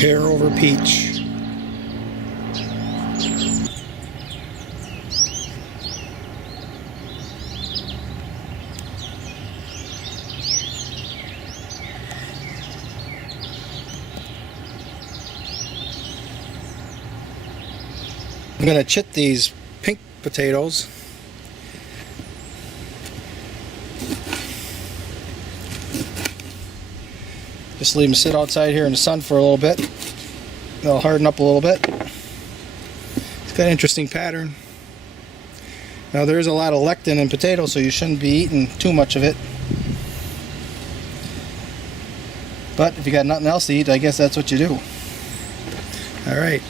Pear over peach. I'm going to chit these pink potatoes. Just leave them sit outside here in the sun for a little bit. They'll harden up a little bit. It's got an interesting pattern. Now there's a lot of lectin in potatoes, so you shouldn't be eating too much of it. But if you got nothing else to eat, I guess that's what you do. Alright.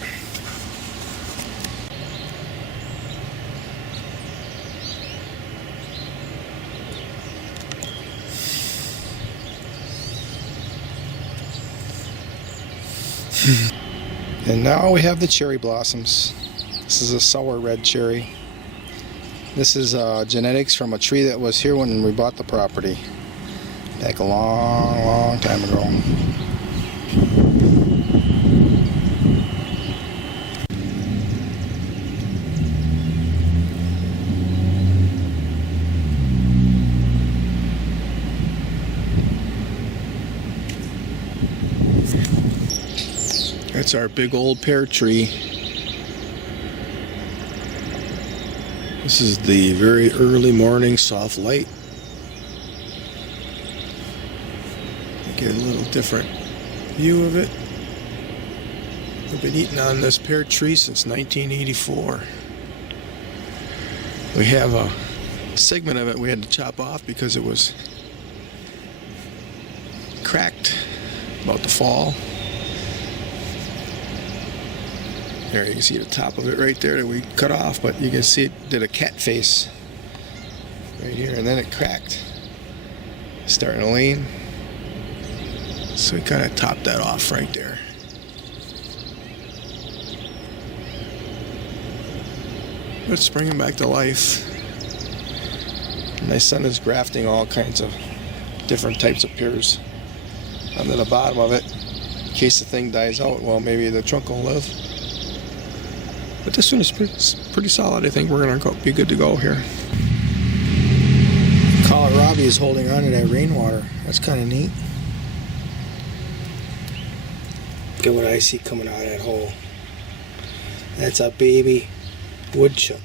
And now we have the cherry blossoms. This is a sour red cherry. This is genetics from a tree that was here when we bought the property back a long time ago. That's our big old pear tree. This is the very early morning soft light. Get a little different view of it. We've been eating on this pear tree since 1984. We have a segment of it we had to chop off because it was cracked about to fall. There you can see the top of it right there that we cut off, but you can see it did a cat face right here, and then it cracked, starting to lean. So we kind of topped that off right there. But it's bringing back to life. My son is grafting all kinds of different types of pears onto the bottom of it in case the thing dies out. Well, maybe the trunk will live. But this one is pretty solid. I think we're going to be good to go here. Kohlrabi is holding on to that rainwater. That's kind of neat. Look at what I see coming out of that hole. That's a baby woodchuck.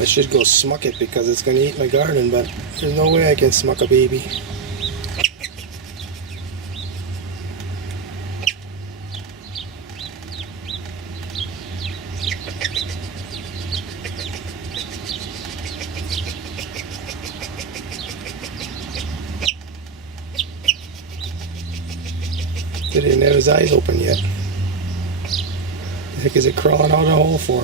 I should go smuck it because it's going to eat my garden, but there's no way I can smuck a baby. He didn't have his eyes open yet. The heck is it crawling out of the hole for?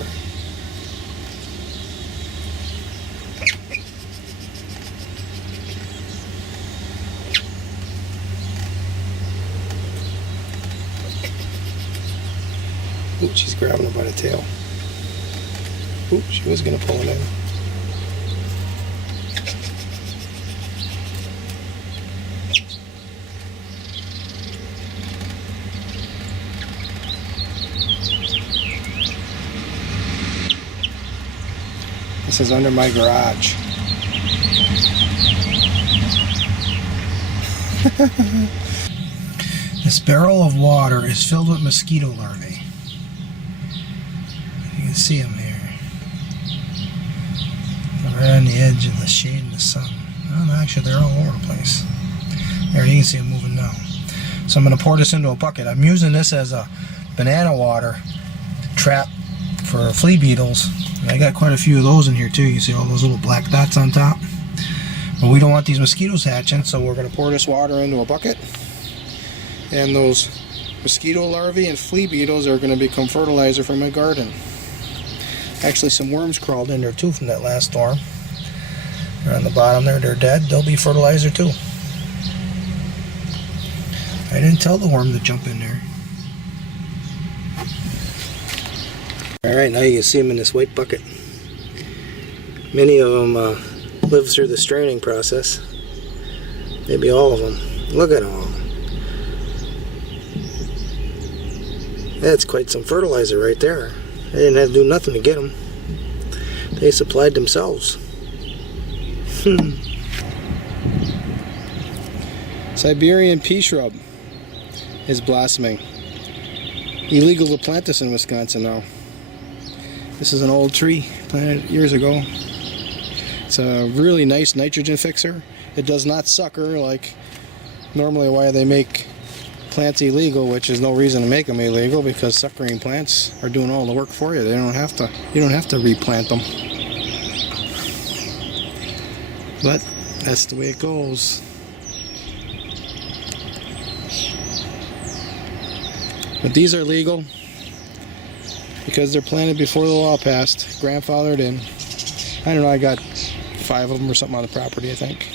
Ooh, she's grabbing him by the tail. Ooh, she was going to pull him in. This is under my garage. This barrel of water is filled with mosquito larvae. You can see them here. Right on the edge of the shade in the sun. Well, actually, they're all over the place. There, you can see them moving now. So I'm going to pour this into a bucket. I'm using this as a banana water trap for flea beetles. And I got quite a few of those in here too. You see all those little black dots on top. But we don't want these mosquitoes hatching, so we're going to pour this water into a bucket. And those mosquito larvae and flea beetles are going to become fertilizer for my garden. Actually, some worms crawled in there too from that last storm. They're on the bottom there, they're dead. They'll be fertilizer too. I didn't tell the worm to jump in there. Alright, now you can see them in this white bucket. Many of them lived through the straining process. Maybe all of them. Look at them all. That's quite some fertilizer right there. They didn't have to do nothing to get them. They supplied themselves. Siberian pea shrub is blossoming. Illegal to plant this in Wisconsin now. This is an old tree planted years ago. It's a really nice nitrogen fixer. It does not sucker like normally why they make plants illegal, which is no reason to make them illegal, because suckering plants are doing all the work for you. You don't have to replant them. But that's the way it goes. But these are legal because they're planted before the law passed, grandfathered in. I don't know, I got 5 of them or something on the property, I think.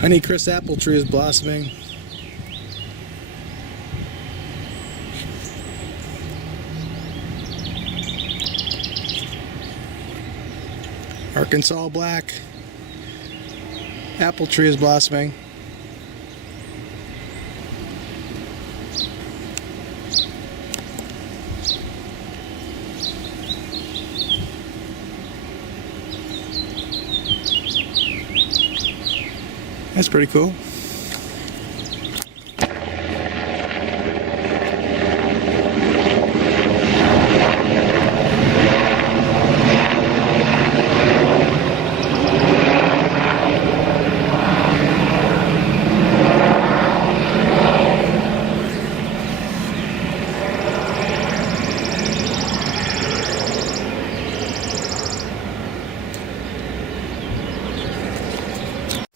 Honeycrisp apple tree is blossoming. Arkansas black apple tree is blossoming. That's pretty cool.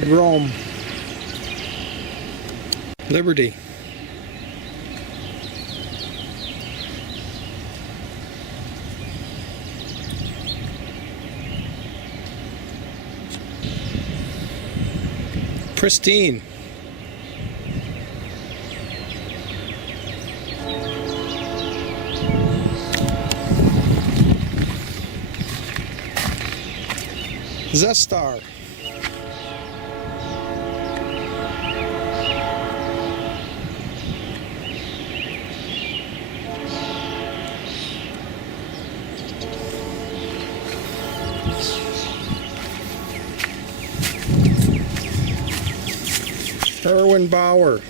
Rome. Liberty. Pristine. Zestar. Erwin Bauer.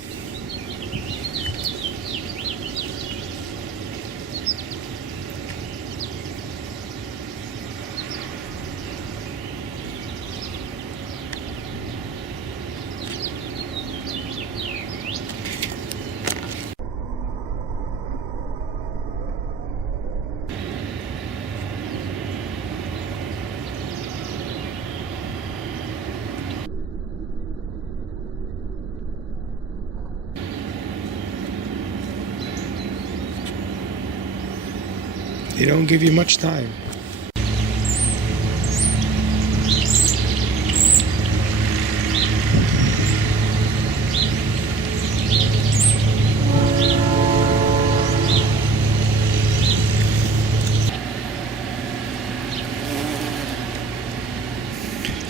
They don't give you much time.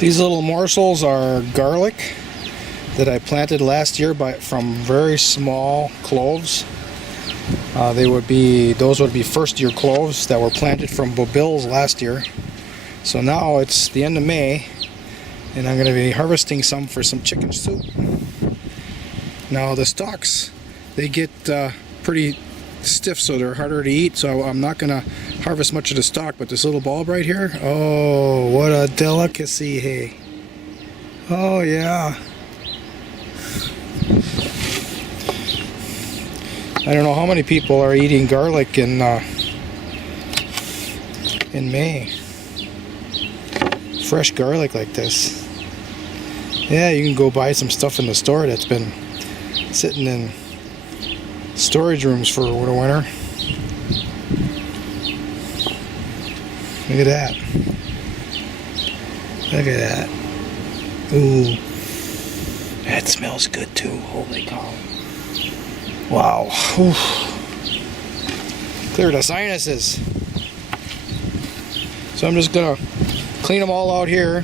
These little morsels are garlic that I planted last year from very small cloves. Those would be first year cloves that were planted from bobills last year. So now it's the end of May and I'm going to be harvesting some for some chicken soup. Now the stalks, they get pretty stiff, so they're harder to eat, so I'm not going to harvest much of the stalk, but this little bulb right here, oh, what a delicacy, hey. Oh yeah. I don't know how many people are eating garlic in May. Fresh garlic like this. Yeah, you can go buy some stuff in the store that's been sitting in storage rooms for the winter. Look at that. Look at that. Ooh. That smells good too. Holy cow. Wow. Oof. Clear the sinuses. So I'm just gonna Clean them all out here,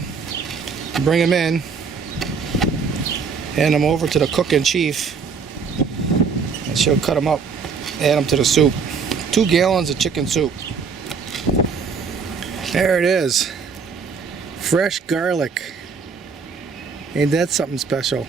bring them in, hand them over to the cook in chief, and she'll cut them up, add them to the soup. 2 gallons of chicken soup. There it is. Fresh garlic. Ain't that something special?